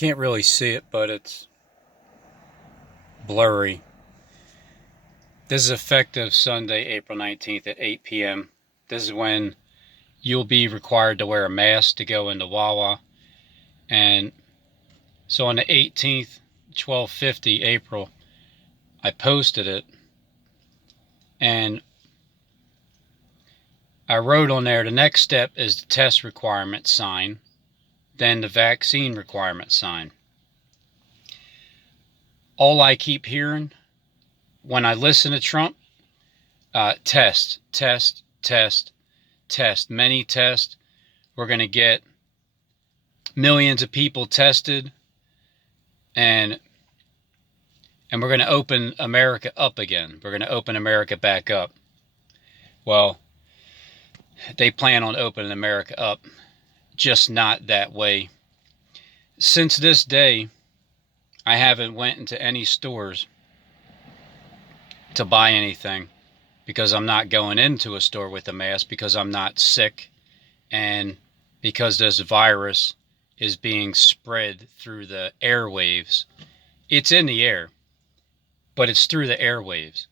Can't really see it, but it's blurry. This is effective Sunday, April 19th at 8 p.m. This is when you'll be required to wear a mask to go into Wawa. And so on the 18th, 12:50 April, I posted it and I wrote on there, the next step is the test requirement sign, then the vaccine requirement sign. All I keep hearing when I listen to Trump, test, test, test, test, many tests. We're going to get millions of people tested, and we're going to open America up again. We're going to open America back up. Well, they plan on opening America up, just not that way. Since this day, I haven't went into any stores to buy anything because I'm not going into a store with a mask, because I'm not sick, and because this virus is being spread through the airwaves. It's in the air, but it's through the airwaves.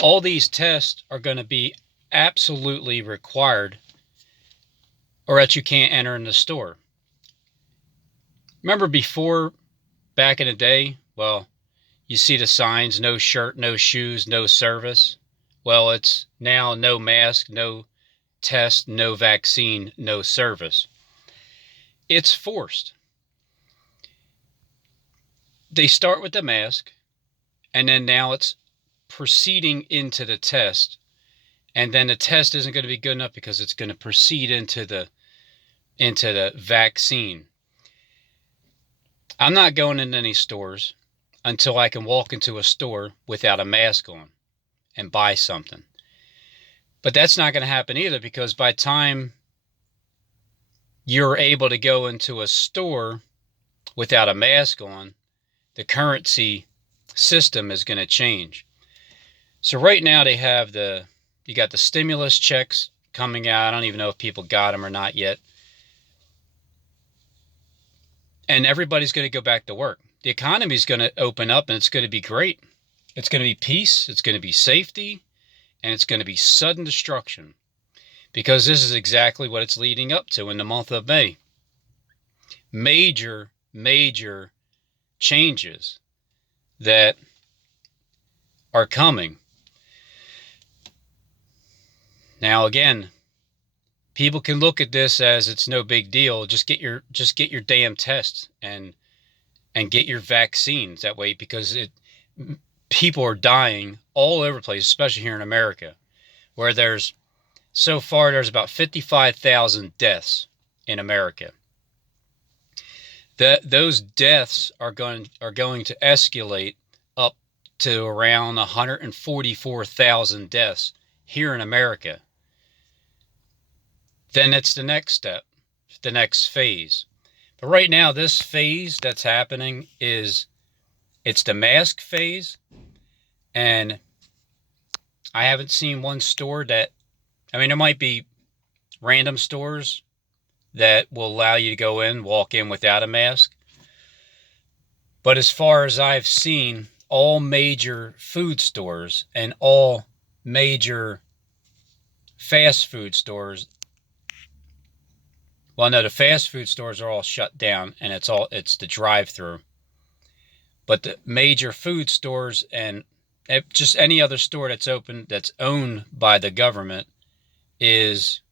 All these tests are going to be absolutely required, or else you can't enter in the store. Remember before, back in the day, well, you see the signs, no shirt, no shoes, no service. Well, it's now no mask, no test, no vaccine, no service. It's forced. They start with the mask, and then now it's proceeding into the test. And then the test isn't going to be good enough because it's going to proceed into the vaccine. I'm not going into any stores until I can walk into a store without a mask on and buy something. But that's not going to happen either, because by the time you're able to go into a store without a mask on, the currency system is going to change. So right now they have you got the stimulus checks coming out. I don't even know if people got them or not yet. And everybody's going to go back to work. The economy is going to open up, and it's going to be great. It's going to be peace. It's going to be safety. And it's going to be sudden destruction, because this is exactly what it's leading up to in the month of May. Major, major changes that are coming. Now, again, people can look at this as it's no big deal. Just get your damn test and get your vaccines that way, because people are dying all over the place, especially here in America, where so far there's about 55,000 deaths in America. Those deaths are going to escalate up to around 144,000 deaths here in America. Then it's the next step, the next phase. But right now, this phase that's happening it's the mask phase. And I haven't seen one store there might be random stores that will allow you to walk in without a mask. But as far as I've seen, all major food stores and all major fast food stores, well, no, the fast food stores are all shut down, and it's the drive-through. But the major food stores and just any other store that's open, that's owned by the government, is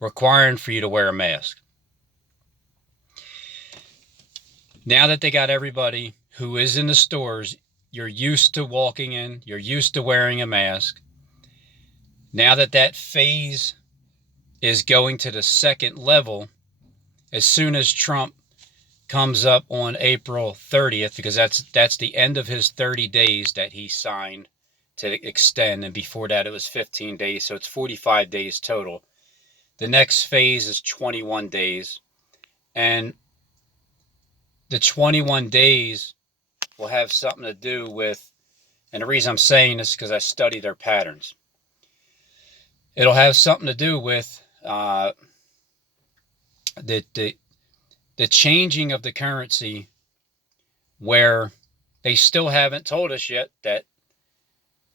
requiring for you to wear a mask. Now that they got everybody who is in the stores, you're used to walking in, you're used to wearing a mask. Now that phase is going to the second level, as soon as Trump comes up on April 30th, because that's the end of his 30 days that he signed to extend, and before that it was 15 days, so it's 45 days total. The next phase is 21 days, and the 21 days will have something to do with, and the reason I'm saying this is because I study their patterns. It'll have something to do with the the changing of the currency, where they still haven't told us yet that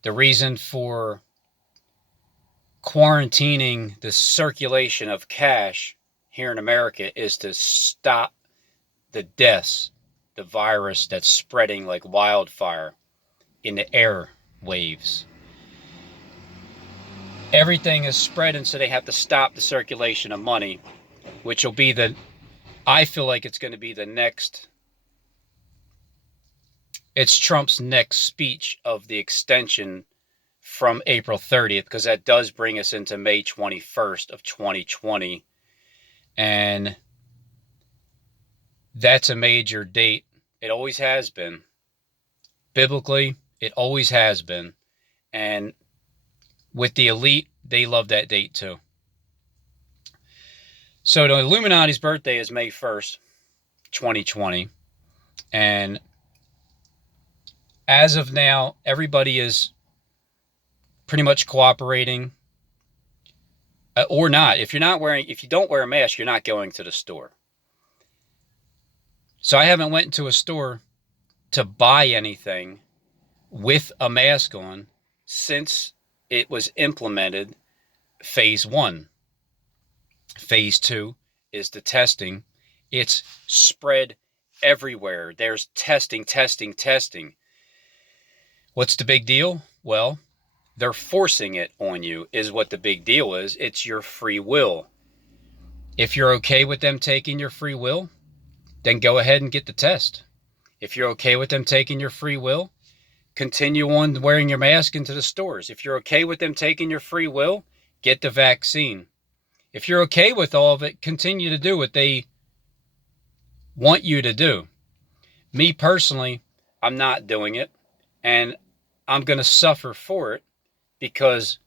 the reason for quarantining the circulation of cash here in America is to stop the deaths, the virus that's spreading like wildfire in the air waves. Everything is spreading, so they have to stop the circulation of money, which will be I feel like it's going to be it's Trump's next speech of the extension from April 30th, because that does bring us into May 21st of 2020. And that's a major date. It always has been. Biblically, it always has been. And with the elite, they love that date too. So the Illuminati's birthday is May 1st, 2020. And as of now, everybody is pretty much cooperating, or not. If you don't wear a mask, you're not going to the store. So I haven't went into a store to buy anything with a mask on since it was implemented, phase 1. Phase 2 is the testing. It's spread everywhere. There's testing. What's the big deal? Well, they're forcing it on you is what the big deal is. It's your free will. If you're okay with them taking your free will, then go ahead and get the test. If you're okay with them taking your free will, continue on wearing your mask into the stores. If you're okay with them taking your free will, get the vaccine. If you're okay with all of it, continue to do what they want you to do. Me personally, I'm not doing it, and I'm going to suffer for it, because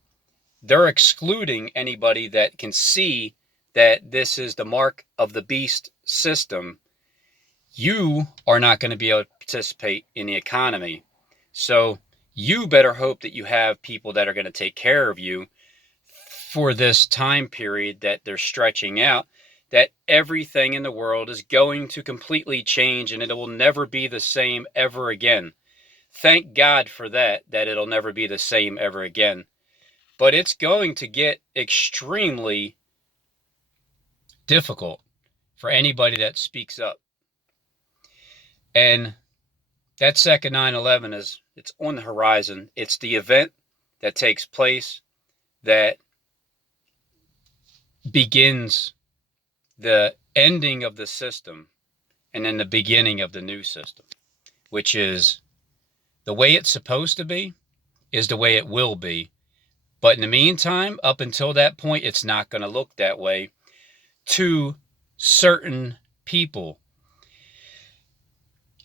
they're excluding anybody that can see that this is the mark of the beast system. You are not going to be able to participate in the economy. So you better hope that you have people that are going to take care of you for this time period that they're stretching out, that everything in the world is going to completely change and it will never be the same ever again. Thank God for that it'll never be the same ever again. But it's going to get extremely difficult for anybody that speaks up. And that second 9/11 it's on the horizon. It's the event that takes place that begins the ending of the system and then the beginning of the new system, which is the way it's supposed to be is the way it will be. But in the meantime, up until that point, it's not going to look that way to certain people.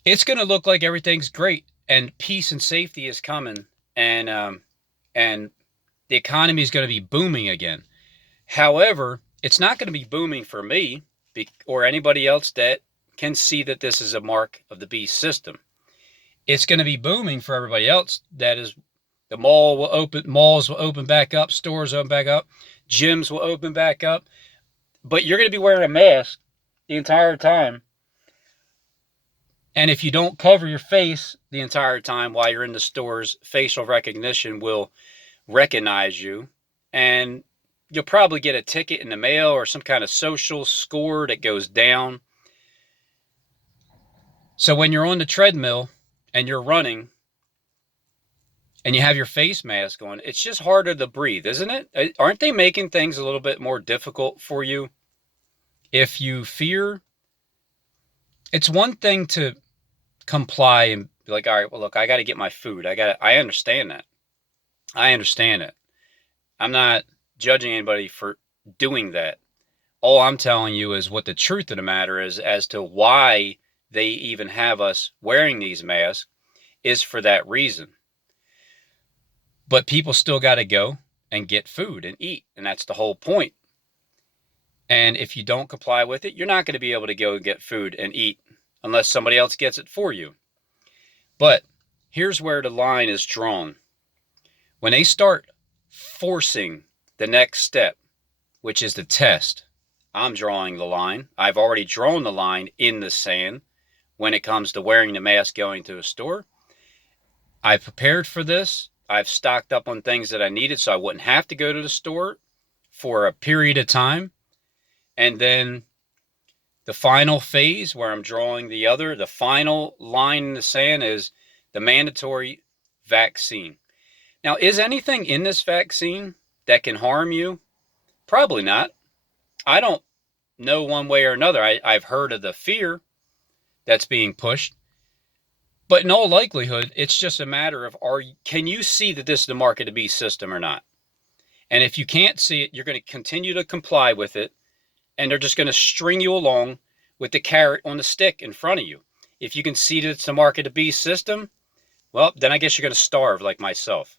It's going to look like everything's great and peace and safety is coming, and the economy is going to be booming again. However, it's not going to be booming for me or anybody else that can see that this is a mark of the beast system. It's going to be booming for everybody else. That is, the malls will open back up, stores open back up, gyms will open back up, but you're going to be wearing a mask the entire time. And if you don't cover your face the entire time while you're in the stores, facial recognition will recognize you, and you'll probably get a ticket in the mail or some kind of social score that goes down. So when you're on the treadmill and you're running and you have your face mask on, it's just harder to breathe, isn't it? Aren't they making things a little bit more difficult for you? If you fear, it's one thing to comply and be like, all right, well, look, I got to get my food. I understand that. I understand it. I'm not judging anybody for doing that. All I'm telling you is what the truth of the matter is as to why they even have us wearing these masks is for that reason. But people still got to go and get food and eat, and that's the whole point. And if you don't comply with it, you're not going to be able to go and get food and eat unless somebody else gets it for you. But here's where the line is drawn. When they start forcing the next step, which is the test, I'm drawing the line. I've already drawn the line in the sand when it comes to wearing the mask going to a store. I've prepared for this. I've stocked up on things that I needed so I wouldn't have to go to the store for a period of time. And then the final phase where I'm drawing the final line in the sand is the mandatory vaccine. Now, is anything in this vaccine that can harm you? Probably not. I don't know one way or another. I've heard of the fear that's being pushed, but in all likelihood, it's just a matter of can you see that this is the market to beast system or not? And if you can't see it, you're going to continue to comply with it, and they're just going to string you along with the carrot on the stick in front of you. If you can see that it's the market to beast system, well, then I guess you're going to starve like myself.